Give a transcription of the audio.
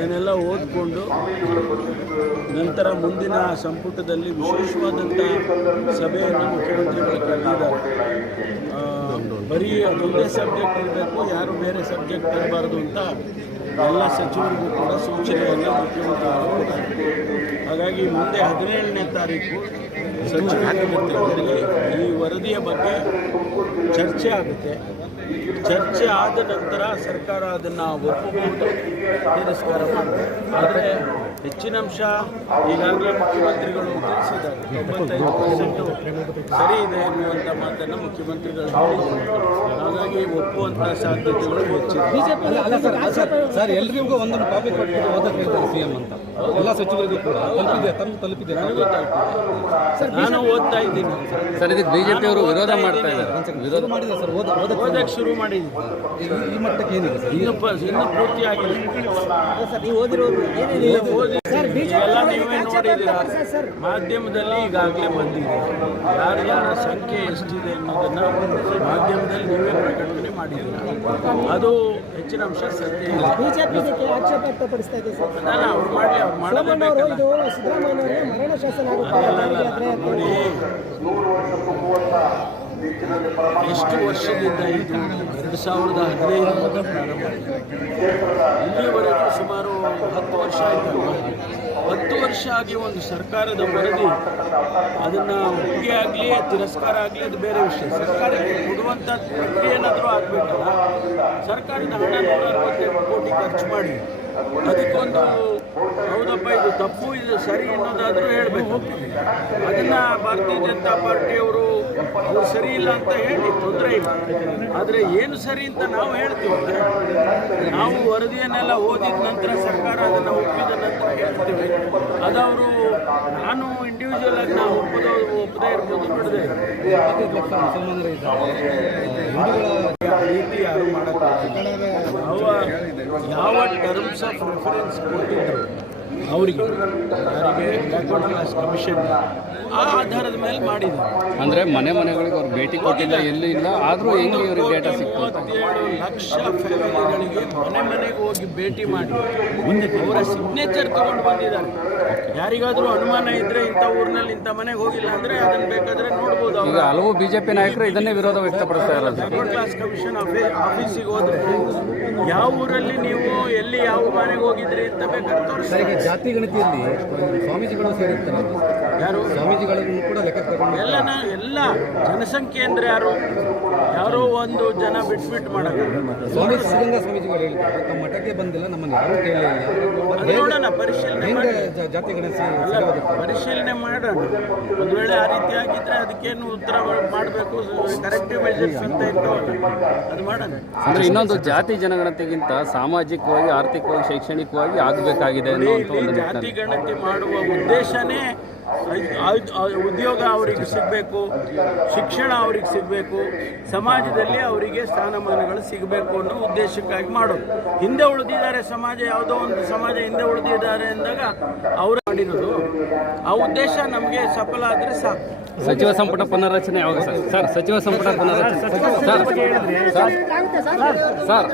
ಅದನ್ನೆಲ್ಲ ಓದಿಕೊಂಡು ನಂತರ ಮುಂದಿನ ಸಂಪುಟದಲ್ಲಿ ವಿಶೇಷವಾದಂಥ ಸಭೆಯನ್ನು ಮುಖ್ಯಮಂತ್ರಿಗಳು ಕರೆದಿದ್ದಾರೆ. ಬರೀ ಅದೊಂದೇ ಸಬ್ಜೆಕ್ಟ್ ಇರಬೇಕು, ಯಾರು ಬೇರೆ ಸಬ್ಜೆಕ್ಟ್ ಇರಬಾರ್ದು ಅಂತ ಎಲ್ಲ ಸಚಿವರಿಗೂ ಕೂಡ ಸೂಚನೆಯನ್ನು ಮುಖ್ಯಮಂತ್ರಿಗಳು ಕೊಟ್ಟಿದ್ದಾರೆ. ಹಾಗಾಗಿ ಮುಂದೆ 17ನೇ ತಾರೀಕು ಸಚಿವರಲ್ಲಿ ಈ ವರದಿಯ ಬಗ್ಗೆ ಚರ್ಚೆ ಆಗುತ್ತೆ. ಚರ್ಚೆ ಆದ ನಂತರ ಸರ್ಕಾರ ಅದನ್ನು ಒಪ್ಪಬಹುದು, ತಿರಸ್ಕಾರ ಮಾಡಬೇಕು. ಆದರೆ ಹೆಚ್ಚಿನ ಅಂಶ ಈಗಾಗಲೇ ಮುಖ್ಯಮಂತ್ರಿಗಳು ತಿಳಿಸಿದ್ದಾರೆ. 95% ಸರಿ ಇದೆ ಎನ್ನುವಂಥ ಮಾತನ್ನು ಮುಖ್ಯಮಂತ್ರಿಗಳು ಹೇಳಿದ್ದಾರೆ. ಹಾಗಾಗಿ ಒಪ್ಪುವಂಥ ಸಾಧ್ಯತೆಗಳು ಹೆಚ್ಚಿದೆ. ಸರ್, ಎಲ್ರಿಗೂ ಒಂದೊಂದು ಕಾಪಿ ಕೊಟ್ಟು ಓದಕ್ಕೆ ಹೇಳ್ತಾರೆ ಸಿಎಂ ಅಂತ. ಎಲ್ಲ ಸಚಿವರಿಗೂ ಕೂಡ ತಲುಪಿದೆ. ನಾನು ಓದ್ತಾ ಇದ್ದೀನಿ ಸರ್. ಇದಕ್ಕೆ ಬಿಜೆಪಿ ಅವರು ವಿರೋಧ ಮಾಡ್ತಾ ಇದ್ದಾರೆ. ವಿರೋಧ ಮಾಡಿದೆ ಸರ್. ಓದಕ್ಕೆ ಶುರು ಮಾಡಿದ್ದೀನಿ. ಈ ಮಟ್ಟಕ್ಕೆ ಏನಿದೆ ಸರ್? ಇನ್ನೂ ಪೂರ್ತಿ ಆಗಿದೆ. ನೀವು ಓದಿರೋದು ಎಲ್ಲ ನೀವೇ ನೋಡಿದ್ದೀರಾ, ಮಾಧ್ಯಮದಲ್ಲಿ ಈಗಾಗಲೇ ಬಂದಿದೆ. ಯಾರ್ಯಾರ ಸಂಖ್ಯೆ ಎಷ್ಟಿದೆ ಅನ್ನೋದನ್ನು ಮಾಧ್ಯಮದಲ್ಲಿ ನೀವೇ ಪ್ರಕಟಣೆ ಮಾಡಿದ್ದೀರಾ. ಅದು ಹೆಚ್ಚಿನ ಅಂಶ ಸತ್ಯ ಇಲ್ಲ. ಬಿಜೆಪಿ ಇದಕ್ಕೆ ಆಕ್ಷೇಪ ವ್ಯಕ್ತಪಡಿಸ್ತಾ ಇದೆ ಸರ್. ಅದನ್ನು ಅವ್ರು ಮಾಡಲಿ, ಅವ್ರು ಮಾಡಲೇಬೇಕಲ್ಲ. ಇದು ಸಿದ್ದರಾಮಯ್ಯ ಮರಣ ಶಾಸನ ನೋಡಿ, ಎಷ್ಟು ವರ್ಷದಿಂದ ಇದು 2015 ಪ್ರಾರಂಭ, ಇಲ್ಲಿವರೆಗೂ ಸುಮಾರು 10 ವರ್ಷ ಆಯಿತು. 10 ವರ್ಷ ಆಗಿ ಒಂದು ಸರ್ಕಾರದ ವರದಿ ಅದನ್ನು ಒಪ್ಪಿಗೆ ಆಗಲಿ ತಿರಸ್ಕಾರ ಆಗಲಿ ಅದು ಬೇರೆ ವಿಷಯ. ಸರ್ಕಾರಕ್ಕೆ ಕೊಡುವಂಥ ಪ್ರಕ್ರಿಯೆನಾದರೂ ಆಗಬೇಕಲ್ಲ. ಸರ್ಕಾರದ ಹಣ 168 ಕೋಟಿ ಖರ್ಚು ಮಾಡಿ ಅದಕ್ಕೊಂದು ಹೌದಪ್ಪ ಇದು ತಪ್ಪು ಇದು ಸರಿ ಅನ್ನೋದಾದರೂ ಹೇಳಬೇಕು. ಅದನ್ನು ಭಾರತೀಯ ಜನತಾ ಪಾರ್ಟಿಯವರು ಅದು ಸರಿ ಇಲ್ಲ ಅಂತ ಹೇಳಿ ತೊಂದರೆ ಇಲ್ಲ. ಆದರೆ ಏನು ಸರಿ ಅಂತ ನಾವು ಹೇಳ್ತೀವಿ. ನಾವು ವರದಿಯನ್ನೆಲ್ಲ ಓದಿದ ನಂತರ ಸರ್ಕಾರ ಅದನ್ನು ಒಪ್ಪಿದ ನಂತರ ಹೇಳ್ತೀವಿ. ಅದವರು ನಾನು ಇಂಡಿವಿಜುವಲ್ ಆಗಿ ನಾವು ಒಪ್ಪದೇ ಇರ್ಬೋದು, ಬಿಡದೆ ರೀತಿ ಯಾರು ಮಾಡೋಕ್ಕಾಗಲ್ಲ. ಯಾವ ಟರ್ಮ್ಸ್ ಆಫ್ ರೆಫರೆನ್ಸ್ ಕೊಟ್ಟಿದ್ದರು ಅವರಿಗೆ, ಯಾರಿಗೆ ಬ್ಯಾಕ್ವರ್ಡ್ ಕ್ಲಾಸ್ ಕಮಿಷನ್, ಆ ಆಧಾರದ ಮೇಲೆ ಮಾಡಿದ್ದಾರೆ. ಅಂದರೆ ಮನೆಗಳಿಗೆ ಅವ್ರು ಭೇಟಿ ಕೊಟ್ಟಿಲ್ಲ, ಎಲ್ಲೂ ಇಲ್ಲ. ಆದರೂ ಹೆಂಗೆ ಇವ್ರಿಗೆ ಡೇಟಾ ಸಿಕ್ತು? 37 ಲಕ್ಷ ಫ್ಯಾಮಿಲಿಗಳಿಗೆ ಮನೆಗೆ ಹೋಗಿ ಭೇಟಿ ಮಾಡಿ ಅವರ ಸಿಗ್ನೇಚರ್ ತಗೊಂಡು ಬಂದಿದ್ದಾರೆ. ಯಾರಿಗಾದರೂ ಅನುಮಾನ ಇದ್ದರೆ ಇಂಥ ಊರಿನಲ್ಲಿ ಇಂಥ ಮನೆಗೆ ಹೋಗಿಲ್ಲ ಅಂದರೆ ಅದನ್ನು ಬೇಕಾದರೆ ನೋಡ್ಬೋದು. ಈಗ ಹಲವು ಬಿಜೆಪಿ ನಾಯಕರು ಇದನ್ನೇ ವಿರೋಧ ವ್ಯಕ್ತಪಡಿಸ್ತಾ ಇರೋದು. ಬ್ಯಾಕ್ವರ್ಡ್ ಕ್ಲಾಸ್ ಕಮಿಷನ್ ಆಫೀಸಿಗೆ ಹೋದ್ರೆ ಯಾವ ಊರಲ್ಲಿ ನೀವು ಎಲ್ಲಿ ಯಾವ ಮನೆಗೆ ಹೋಗಿದ್ರಿ ಅಂತ ಬೇಕಾದ್ರೆ ತೋರಿಸ್ತಾರೆ. ಜಾತಿ ಗಣತಿಯಲ್ಲಿ ಸ್ವಾಮೀಜಿಗಳು ಸೇರಿರ್ತಾರೆ. ಯಾರು ಸ್ವಾಮೀಜಿಗಳನ್ನು ಕೂಡ ಲೆಕ್ಕ ಎಲ್ಲ ಜನಸಂಖ್ಯೆ ಅಂದರೆ ಯಾರೋ ಒಂದು ಜನ ಬಿಟ್ಬಿಟ್ಟು ಮಾಡೋದು. ಸ್ವಾಮೀಜಿ ಸಿದ್ಧಗಂಗಾ ಸ್ವಾಮೀಜಿಗಳು ಹೇಳಿದ್ದಾರೆ, ನಮ್ಮ ಮಠಕ್ಕೆ ಬಂದಿಲ್ಲ, ನಮ್ಮನ್ನು ಯಾರೂ ಕೇಳಲಿಲ್ಲ. ನೋಡೋಣ, ಪರಿಶೀಲನೆ ಮಾಡಿ. ಜಾತಿ ಗಣತಿ ಪರಿಶೀಲನೆ ಮಾಡೋಣ. ಒಂದು ವೇಳೆ ಆ ರೀತಿ ಆಗಿದ್ರೆ ಅದಕ್ಕೇನು ಉತ್ತರ ಮಾಡಬೇಕು, ಕರೆಕ್ಟಿವ್ ಮೆಜರ್ಸ್ ಅಂತ ಇರ್ತವಲ್ಲ, ಅದು ಮಾಡೋಣ. ಅಂದರೆ ಇನ್ನೊಂದು ಜಾತಿ ಜನಗಣತಿಗಿಂತ ಸಾಮಾಜಿಕವಾಗಿ, ಆರ್ಥಿಕವಾಗಿ, ಶೈಕ್ಷಣಿಕವಾಗಿ ಆಗಬೇಕಾಗಿದೆ ಅನ್ನುವಂಥ ಒಂದು ಜಾತಿ ಗಣತಿ ಮಾಡುವ ಉದ್ದೇಶನೇ ಉದ್ಯೋಗ ಅವರಿಗೆ ಸಿಗಬೇಕು, ಶಿಕ್ಷಣ ಅವರಿಗೆ ಸಿಗಬೇಕು, ಸಮಾಜದಲ್ಲಿ ಅವರಿಗೆ ಸ್ಥಾನಮಾನಗಳು ಸಿಗಬೇಕು ಅನ್ನೋ ಉದ್ದೇಶಕ್ಕಾಗಿ ಮಾಡೋದು. ಹಿಂದೆ ಉಳಿದಿದ್ದಾರೆ ಸಮಾಜ, ಯಾವುದೋ ಒಂದು ಸಮಾಜ ಹಿಂದೆ ಉಳಿದಿದ್ದಾರೆ ಅಂದಾಗ ಅವರು ಮಾಡಿರೋದು. ಆ ಉದ್ದೇಶ ನಮಗೆ ಸಫಲ ಆದರೆ ಸಾಕು. ಸಚಿವ ಸಂಪುಟ ಪುನರ್ರಚನೆ ಯಾವಾಗ ಸರ್? ಸಚಿವ ಸಂಪುಟ ಪುನರ್ರಚನೆ ಸರ್